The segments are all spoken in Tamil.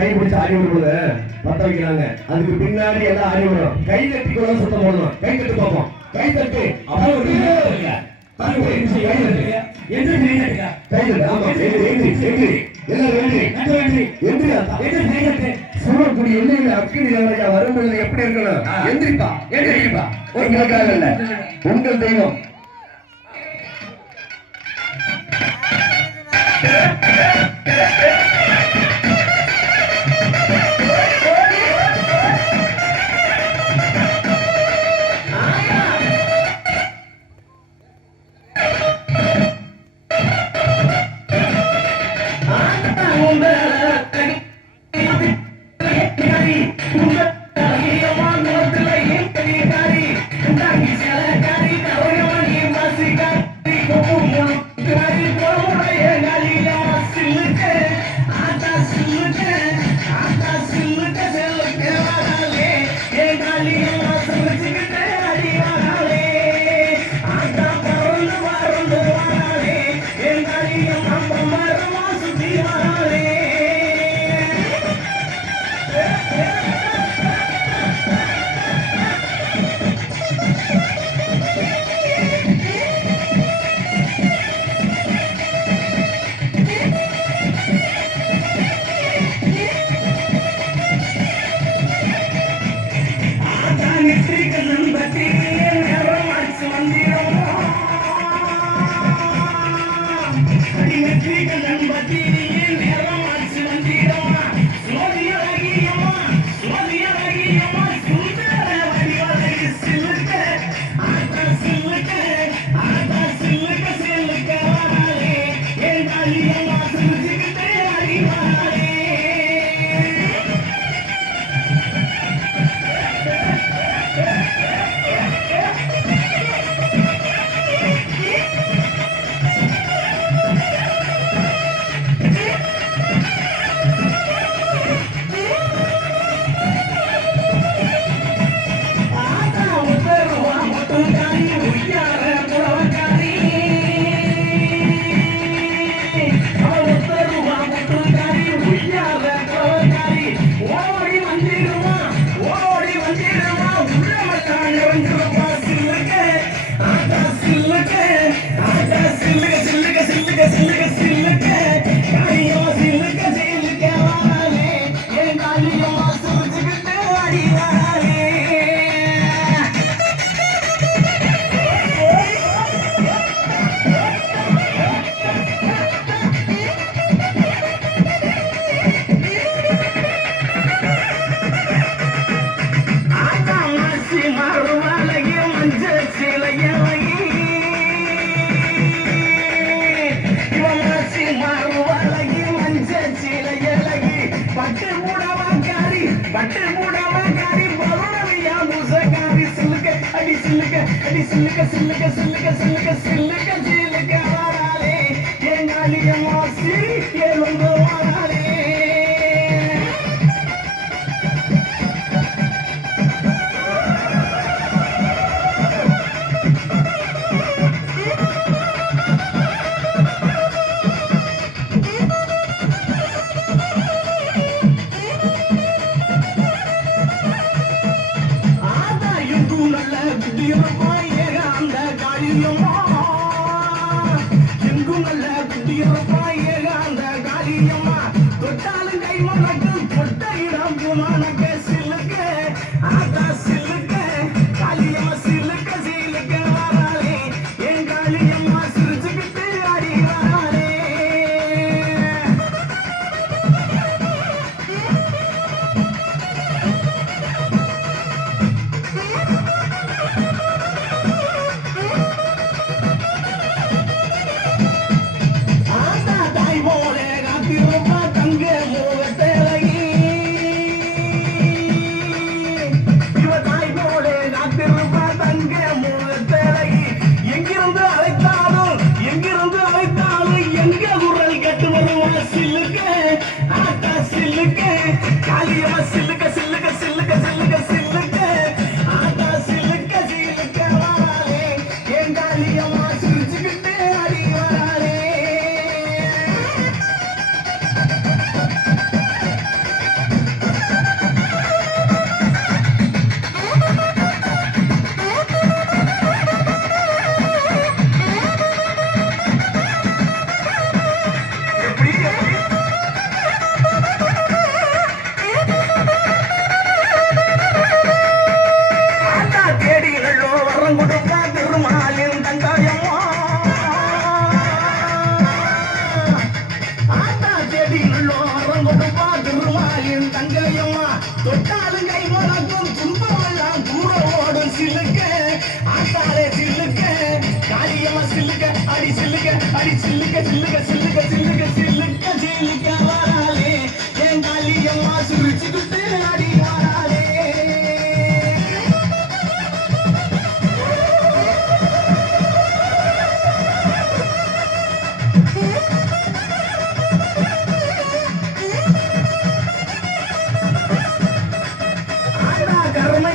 கை பிடிச்சு ஆடி விடுறது பத்த வைக்கிறாங்க. அதுக்கு பின்னாடி எல்லாம் ஆடி விடுறோம். கை தட்டி கூட சுத்தம் போடணும். கை தட்டு பார்ப்போம். கை தட்டு சூழக்கூடிய எண்ணெயில அக்கினி வரும்பொழுது எப்படி இருக்கணும்? எந்திரிப்பா எந்திரிப்பா. உங்களுக்காக இல்ல, உங்கள் தெய்வம்.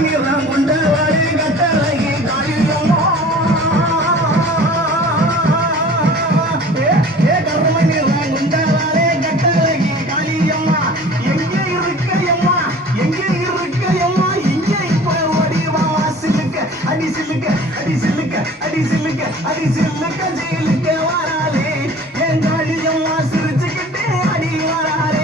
நிறம் கொண்டவளே கட்டழகி காளியம்மா கருமை நிறம் கொண்டவளே கட்டழகி காளியம்மா எங்கே இருக்கையம்மா எங்கே இருக்கையம்மா இங்கே இப்ப ஓடிவாமா சிலுக்க அடி சிலுக்க அடி சிலுக்க அடி சிலுக்க அடி சிலுக்க ஜெயிலுக்க வராளே என் காளியம்மா சிரிச்சுக்கிட்டே அடி வராளே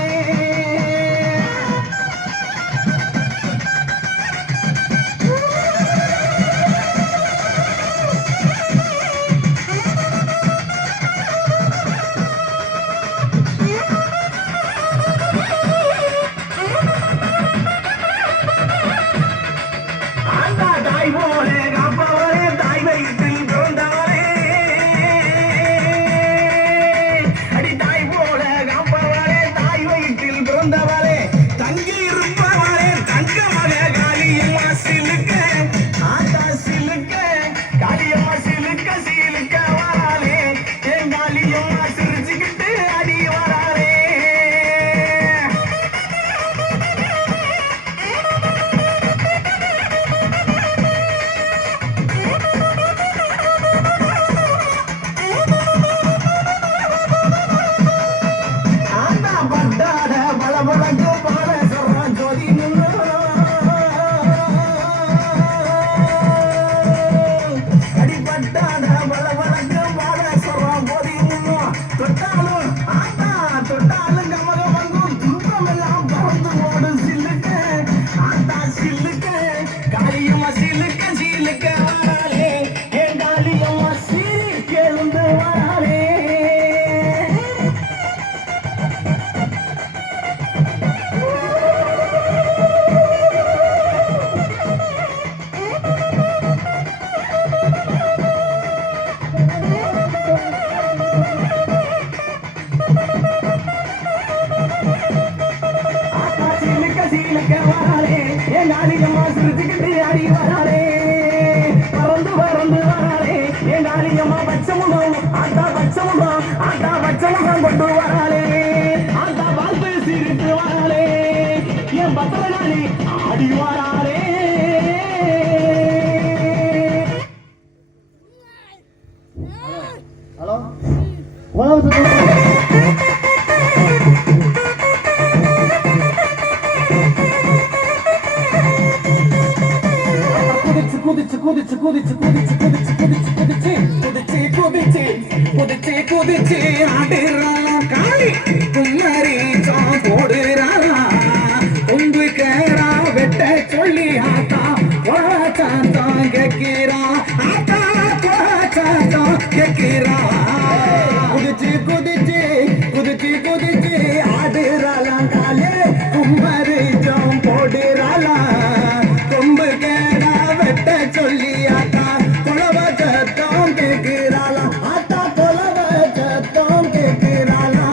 தாய் போல காப்பவரே தாய் வயிற்றில் பிறந்தவரே அடி தாய் போல காப்பவரே தாய் வயிற்றில் பிறந்தவரே தங்கி இருப்பவரே தங்க மக காளியம்மா சிலுக்க ஆத்தா சிலுக்க காளியம்மா சிலுக்க சிலுக்க வராளே என் காளியம்மா சிரிச்சுக்கிட்டு அடி வராளே பட்டாட பலபலக்கு பால சொல்றான் ஜோதி அடிப்பட்டாட பலபலக்கு பால சொல்றான் போதி தொட்டாலும் ஆட்டா தொட்டாலும் கமக வங்கும் துன்பம் எல்லாம் பறந்து ஓடு சில்லுக்க ஆட்டா சில்லுக்க காளியம்மா சில்லுக்க சில்லுக்க வராளே என் காளியம்மா சீரி எழுந்து வராளே சீலக்க வராளே என் காளியம்மா சிரிச்சுக்கிட்டு ஆடி வராளே பறந்து பறந்து வராளே என் காளியம்மா பச்சமுகம் ஆட்டா பச்சமுகம் ஆட்டா பச்சமுகம் கொண்டு வராளே ஆட்டா வாழ்த்து சிரித்து வராளே என் பத்திரகாளி ஆடி வராளே ஹலோ குதிச்சு குதிச்சு குதிச்சு குதிச்சு குதிச்சு குதிச்சு குதிச்சு குதிச்சு குதிச்சு குதிச்சு குதிச்சு ஆடுறான் காளி குமரி போடுறாளா உந்து கேரா வெட்ட சொல்லி ஆத்தா வாச்சாத்தான் கேட்கிறா ஆத்தா வாச்சாத்தான் கேட்கிறா குதிச்சு குதிச்சு குதிச்சு குதிச்சு ஆடுறாளாம் காலே குமரி போடுறாளா கொம்பு கேரா வெட்ட சொல்லி ஆத்தா கொலவ சத்தம் கேட்கிறாளா ஆத்தா கொலவ சத்தம் கேட்கிறாளா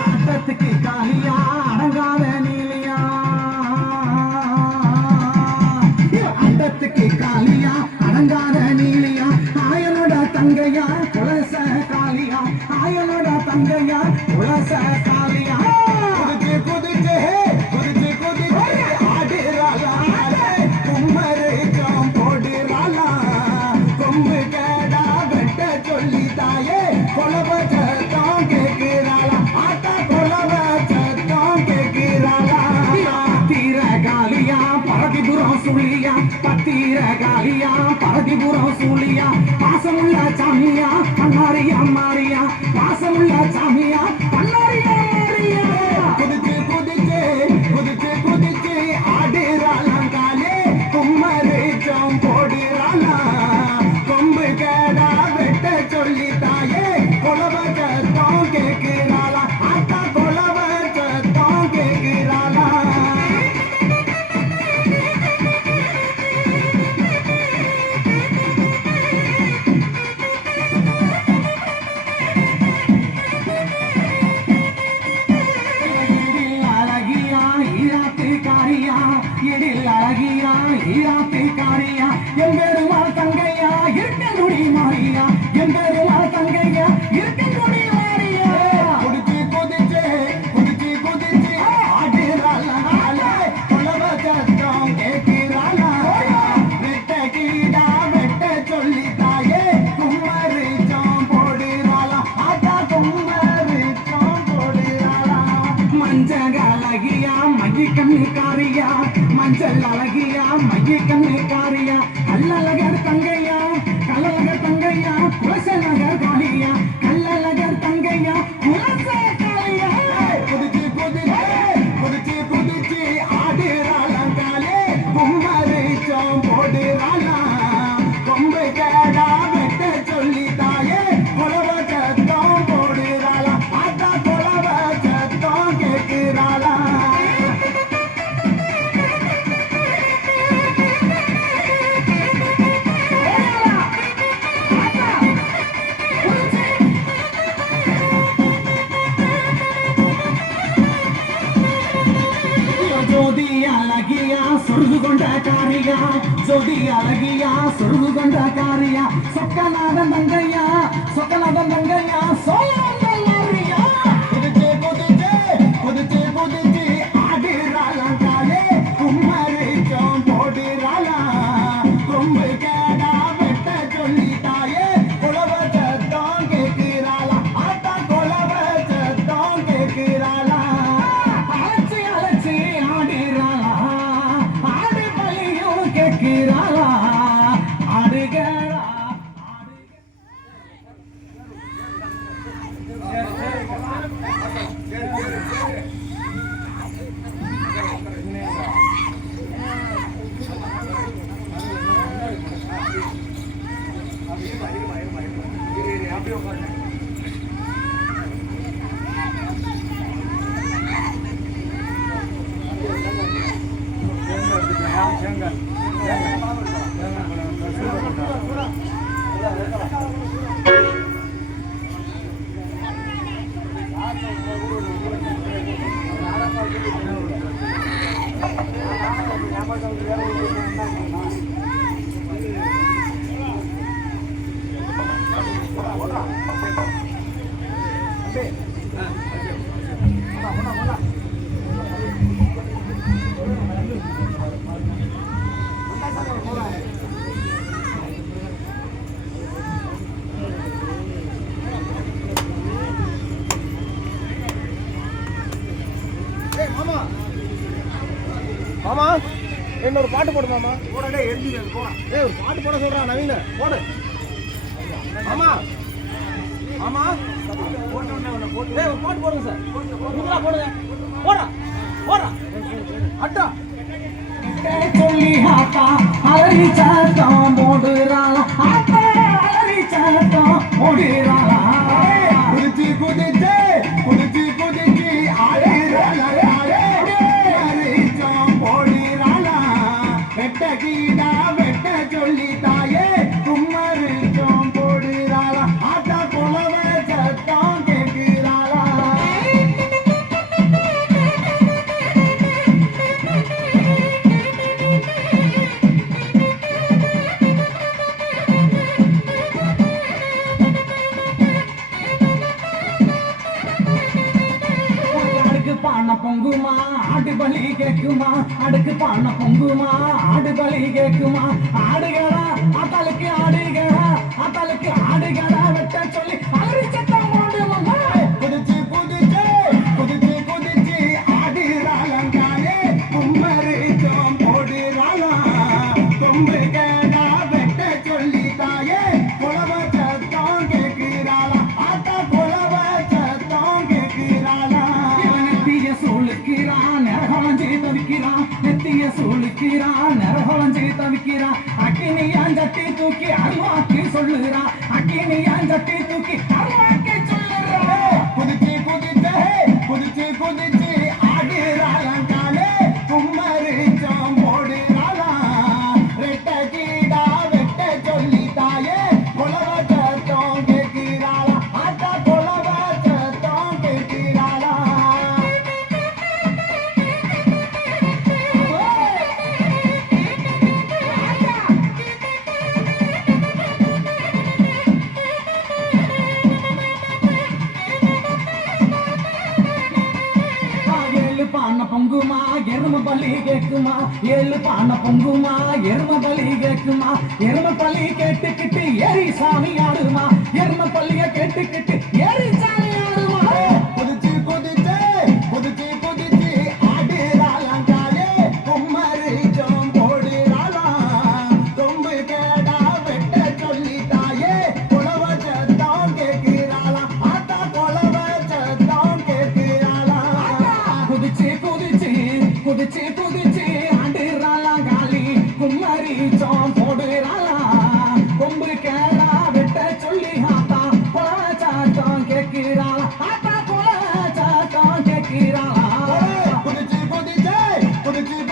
ஆட்டத்துக்கு காலியா அடங்காத நீலியா ஆட்டத்துக்கு காலியா அடங்காத நீலியா ஆயனோட தங்கையா துளச காளியா ஆயனோட தங்கையா துளச காளியா குதிச்சு குதிச்சு குதிச்சு குதிச்சு ஆடுறாளா கும்மருக்கம் போடுறாளா கொம்பு கேடா வெட்ட சொல்லி தாயே கொலவ சத்தம் கேட்கிறாளா ஆட்டா கொலவ சத்தம் கேட்கிறாளா தீர காளியா பரதிபுரம் சுழியா பத்தீர காளியா பரதிபுரம் சூழியா பாசமுள்ள சாமியா பண்ணாரியா மாறியா பாசமுள்ள சாமியா பண்ணாரியா மாறியா குதிச்சு குதிச்சு குதிச்சு குதிச்சு ஆடுறாளாம் காலே கும்மருக்கம் போடுறாளா கொம்பு கேடா வெட்ட சொல்லி தாயே கொலவ சத்தம் கேட்கிறாளா ஆத்தா கொலவ சத்தம் கேட்கிறாளா கல்லழகியா மைய கண்ணைக்காரியா கல்லழகர் தங்கையா கல்லழகர் தங்கையா குலசநகர் காளியா கல்லழகர் தங்கையா குலச காளியா குதிச்சு குதிச்சு குதிச்சு குதிச்சு ஆடுறாளாம் காலே கும்மரிச்சோம் போடுறாளாம் கொம்பு கேடா வெட்ட சொல்லி தாயே குலவ சத்தம் போடுறாளாம் ஆத்தா குலவ சத்தம் கேட்கிறாளாம் ஜோதி அழகியா சொருகு கொண்ட காரியா ஜோதி அழகியா சொருகு கொண்ட காரியா சொக்கநாதன் தங்கையா சொக்கநாதன் தங்கையா சோழந்தல்லாரியா குதிச்சு குதிச்சு குதிச்சு குதிச்சு ஆடுறாளாம் காலே கும்மரிச்சோம் போடுறாளாம் கொம்பு கேடா வெட்ட சொல்லி தாயே குலவ சத்தம் கேட்கிறாளாம் ஆத்தா குலவ சத்தம் கேட்கிறாளாம் அழைச்சி அழைச்சி ஆடுறாளா ஆடு பலியும் கேட்கிறாளா ஆடுகிறா மாமா என்ன ஒரு பாட்டு போடு மாமா போடா எழுதி போடா ஏய் ஒரு பாட்டு போட சொல்றா நவீன போடு மாமா மாமா ஏய் ஒரு பாட்டு போடுங்க சார் நீங்களா போடுங்க போடா போடா அட்டா சொல்லி ஆத்தா அலறி சத்தம் போடுறாளா ஆத்தா அலறி சத்தம் போடுறாளா குதிச்சு குதிச்சு குதிச்சு குதிச்சு ஆடுறாளா போடுறாளா வெட்ட கீடா வெட்ட சொல்லி தாயே கும்மரிச்சோம் போடுறாளா ஆத்தா குலவ சத்தம் கேட்கிறாளா பான பொங்குமா ஆடு பலி கேக்குமா அடுக்கு பான பொங்குமா ஆடு பலி கேக்குமா ஆடுகளா ஆத்தாளுக்கு ஆடுகளா ஆத்தாளுக்கு ஆடுகளா வெட்ட சொல்லி அலறி சத்தம் போடுமா குதிச்சு குதிச்சு குதிச்சு குதிச்சு ஆடுறாளாம் காலே கும்மரிச்சோம் போடுறாளாம் கொம்பு கேடா வெட்ட சொல்லி தாயே குலவ சத்தம் கேட்கிறாளா ஆத்தா குலவ சத்தம் கேட்கிறாளா சூளுக்கிறான் நரகவஞ்சி தவிக்கிறான் நெத்திய சூளுக்கிறான் நரகவஞ்சி தவிக்கிறான் அக்கினியான் சட்டி தூக்கி அருவாக்கி சொல்லுறான் அக்கினியான் சட்டி தூக்கி அருவாக்கி சொல்லுறா குதிச்சு குதிச்சு குதிச்சு குதிச்சு ஆடுறாளாம் காலே கும்மரிச்சோம் போடுறாளாம் ரெட்ட கீடா வெட்ட சொல்லி தாயே குலவ சத்தம் கேட்கிறாளா ஆத்தா குலவ சத்தம் கேட்கிறாளா பான பொங்குமா எரும பலி கேக்குமா ஏழு பான பொங்குமா எரும பலி கேக்குமா எரும பலி கேட்டுக்கிட்டு எரி சாமி ஆடுமா எரும பள்ளிய கேட்டுக்கிட்டு எரி சாமி ஆடுமா குதிச்சு குதிச்சு குதிச்சு குதிச்சு ஆடுறாளாம் காலே கும்மரிச்சோம் வச்சு